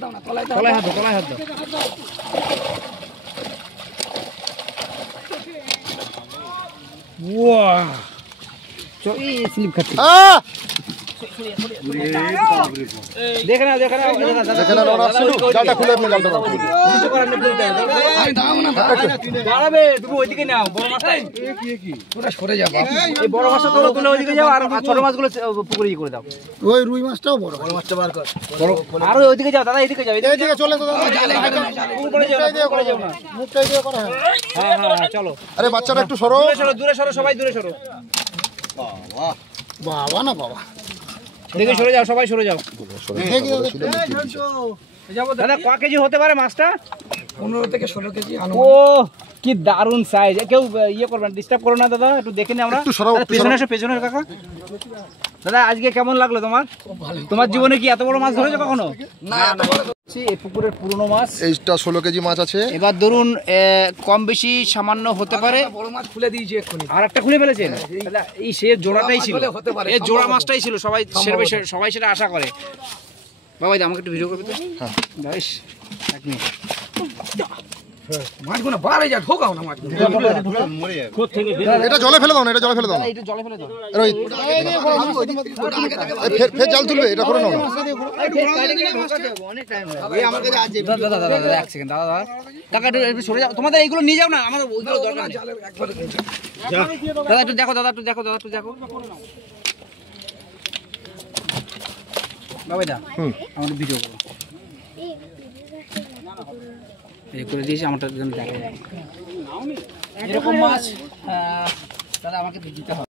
তলায় হাত দাও। ওয়া এই স্লিপ খাচ্ছে। দেখে না জালটা খুলে আপনি জালটা দাঁড়াবে, তুমি ওইদিকে নাও। বড় মাছটা পুরো সরে যাও। এই বড় মাছটা তোলো, তুলে ওইদিকে যাও, আর ছোট মাছগুলো পুকুরে করে দাও। ওই রুই মাছটাও বড় মাছটা বার কর। আর ওইদিকে যাও দাদা, এইদিকে যাও। এইদিকে চলে তো দাদা, উপরে যাও না। মুখটাই দিয়ে করা হয়। হ্যাঁ চলো। আরে বাচ্চাটা একটু সরো। দূরে সরো সবাই, দূরে সরো। বাবা না বাবা, দেখে সরে যাও, সবাই সরে যাও। দাদা ক কেজি হতে পারে মাছটা? 15 থেকে 16 কেজি। ও কি দারুন সাইজ। কেউ ইয়ে করবেন, ডিস্টার্ব করো না দাদা, একটু দেখে নি আমরা। পেছনে এসো, পেছনে কাকা। দাদা আজকে কেমন লাগলো তোমার? তোমার জীবনে কি এত বড় মাছ ধরেছো কখনো? না। এই পুকুরের পুরনো মাছ, এইটা 16 কেজি মাছ আছে। এবার ধরুন কম বেশি সামান্য হতে পারে। বড় মাছ খুলে দিয়েছি এক্ষুনি। আর একটা খুলে ফেলেছেন দাদা? এই সে জোড়াটাই ছিল, এই জোড়া মাছটাই ছিল। সবাই সেটা আশা করে। বাবাই আমাকে একটু ভিডিও করবে তো? হ্যাঁ বেশ, এক মিনিট। মাছগুলো বাড়ে যা, ঢোকাও না মাছগুলো। এটা জলে ফেলে দাও না, এটা জলে ফেলে দাও না। এটা জলে ফেলে দাও। রোহিত, ফের জাল তুলবে, এটা করে নাও না। দাদা এক সেকেন্ড, দাদা কাকা একটু সরে যাও। তোমাদের এইগুলো নিয়ে যাও না, আমার ওইগুলো দরকার নেই। দাদা একটু দেখো, দাদা একটু দেখো। বাবাই দা আমার ভিডিও করো। এই করে দিয়েছি, আমারটা যেন দেখা যায়। এরকম মাছ দাদা আমাকে দিতে হবে।